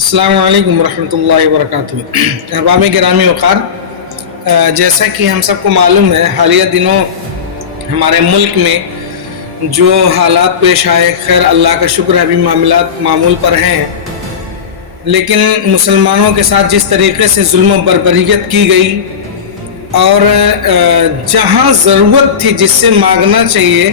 السلام علیکم ورحمۃ اللہ وبرکاتہ۔ احباب گرامی وقار، جیسا کہ ہم سب کو معلوم ہے، حالیہ دنوں ہمارے ملک میں جو حالات پیش آئے، خیر اللہ کا شکر ہے ابھی معاملات معمول پر ہیں، لیکن مسلمانوں کے ساتھ جس طریقے سے ظلم و بربریت کی گئی اور جہاں ضرورت تھی جس سے مانگنا چاہیے،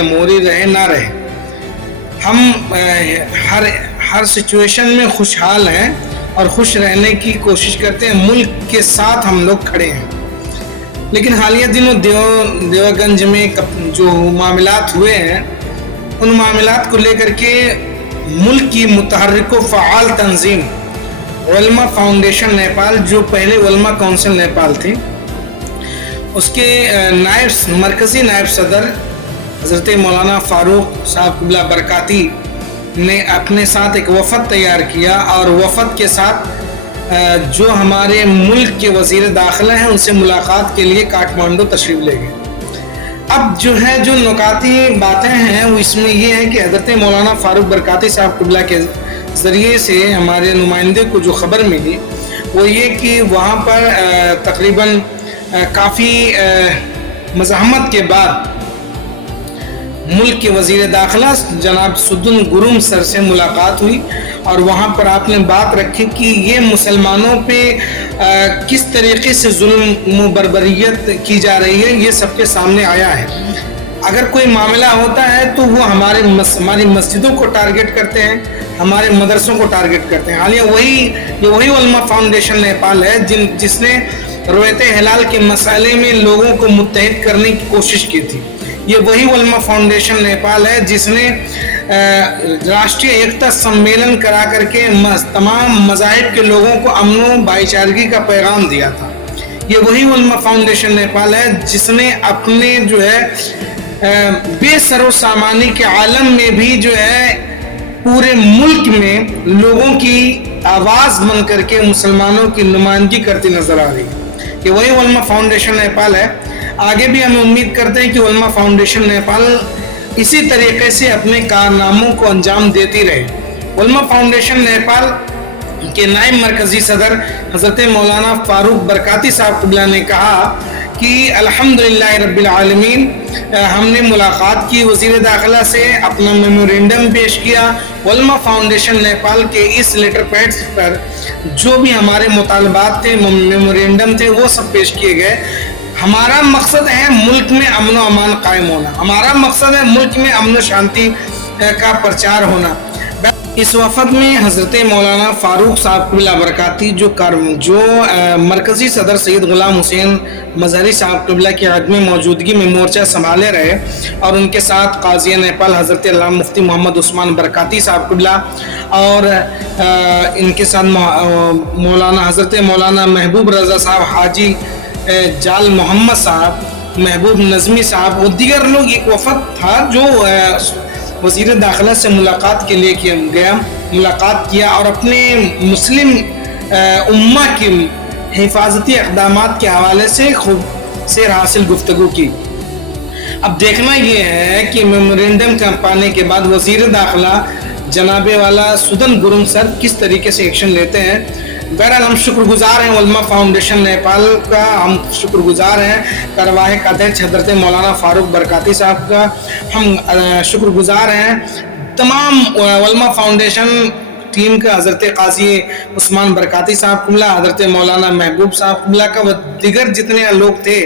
جمہوری رہے نہ رہے۔ ہم ہر سچویشن میں خوشحال ہیں اور خوش رہنے کی کوشش کرتے ہیں، ملک کے ساتھ ہم لوگ کھڑے ہیں۔ لیکن حالیہ دنوں دیوگنج میں جو معاملات ہوئے ہیں، ان معاملات کو لے کر کے ملک کی متحرک و فعال تنظیم علماء فاؤنڈیشن نیپال، جو پہلے علماء کونسل نیپال تھی، اس کے مرکزی نائب صدر حضرت مولانا فاروق صاحب قبلہ برکاتی نے اپنے ساتھ ایک وفد تیار کیا، اور وفد کے ساتھ جو ہمارے ملک کے وزیر داخلہ ہیں ان سے ملاقات کے لیے کاٹمانڈو تشریف لے گئے۔ اب جو نکاتی باتیں ہیں وہ اس میں یہ ہے کہ حضرت مولانا فاروق برکاتی صاحب قبلہ کے ذریعے سے ہمارے نمائندے کو جو خبر ملی وہ یہ کہ وہاں پر تقریباً کافی مزاحمت کے بعد ملک کے وزیر داخلہ جناب سدن گروم سر سے ملاقات ہوئی، اور وہاں پر آپ نے بات رکھی کہ یہ مسلمانوں پہ کس طریقے سے ظلم و بربریت کی جا رہی ہے، یہ سب کے سامنے آیا ہے۔ اگر کوئی معاملہ ہوتا ہے تو وہ ہماری مسجدوں کو ٹارگٹ کرتے ہیں، ہمارے مدرسوں کو ٹارگٹ کرتے ہیں۔ حالیہ وہی علماء فاؤنڈیشن نیپال ہے جس نے رویت ہلال کے مسئلے میں لوگوں کو متحد کرنے کی کوشش کی تھی۔ یہ وہی علماء فاؤنڈیشن نیپال ہے جس نے راشٹریہ ایکتا سمیلن کرا کر کے تمام مذاہب کے لوگوں کو امن و بھائی چارگی کا پیغام دیا تھا۔ یہ وہی علماء فاؤنڈیشن نیپال ہے جس نے اپنے بے سر و سامانی کے عالم میں بھی پورے ملک میں لوگوں کی آواز بن کر کے مسلمانوں کی نمائندگی کرتی نظر آ رہی ہے۔ یہ وہی علماء فاؤنڈیشن نیپال ہے۔ آگے بھی ہم امید کرتے ہیں کہ علماء فاؤنڈیشن نیپال اسی طریقے سے اپنے کارناموں کو انجام دیتی رہے۔ علماء فاؤنڈیشن نیپال کے نائب مرکزی صدر حضرت مولانا فاروق برکاتی صاحب قبلہ نے کہا کہ الحمدللہ رب العالمین، ہم نے ملاقات کی وزیر داخلہ سے، اپنا میمورینڈم پیش کیا۔ علماء فاؤنڈیشن نیپال کے اس لیٹر پیڈ پر جو بھی ہمارے مطالبات تھے، میمورینڈم تھے، وہ سب پیش کیے گئے۔ ہمارا مقصد ہے ملک میں امن و امان قائم ہونا، ہمارا مقصد ہے ملک میں امن و شانتی کا پرچار ہونا۔ اس وفد میں حضرت مولانا فاروق صاحب قبلہ برکاتی جو مرکزی صدر سید غلام حسین مظہری صاحب قبلہ کی عدم موجودگی میں مورچہ سنبھالے رہے، اور ان کے ساتھ قاضی نیپال حضرت علامہ مفتی محمد عثمان برکاتی صاحب قبلہ، اور ان کے ساتھ حضرت مولانا محبوب رضا صاحب، حاجی جال محمد صاحب، محبوب نظمی صاحب اور دیگر لوگ، ایک وفد تھا جو وزیر داخلہ سے ملاقات کے لیے ملاقات کیا اور اپنے مسلم امہ کی حفاظتی اقدامات کے حوالے سے خوب سیر حاصل گفتگو کی۔ اب دیکھنا یہ ہے کہ میمورینڈم پانے کے بعد وزیر داخلہ جناب والا سدن گروم سر کس طریقے سے ایکشن لیتے ہیں۔ بہرحال ہم شکر گزار ہیں علماء فاؤنڈیشن نیپال کا، ہم شکر گزار ہیں کارروائی کا ادھیکش حضرت مولانا فاروق برکاتی صاحب کا، ہم شکر گزار ہیں تمام علماء فاؤنڈیشن ٹیم کا، حضرت قاضی عثمان برکاتی صاحب قبلہ، حضرت مولانا محبوب صاحب قبلہ کا، وہ دیگر جتنے لوگ تھے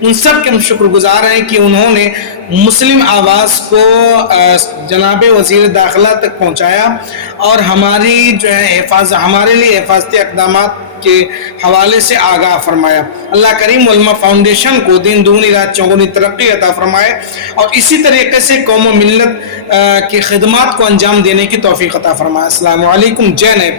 ان سب کے ہم شکر گزار ہیں کہ انہوں نے مسلم آواز کو جناب وزیر داخلہ تک پہنچایا، اور ہماری ہمارے لیے حفاظتی اقدامات کے حوالے سے آگاہ فرمایا۔ اللہ کریم علماء فاؤنڈیشن کو دین دگنی رات چوگنی ترقی عطا فرمائے، اور اسی طریقے سے قوم و ملت کی خدمات کو انجام دینے کی توفیق عطا فرمائے۔ السلام علیکم، جے نیپال۔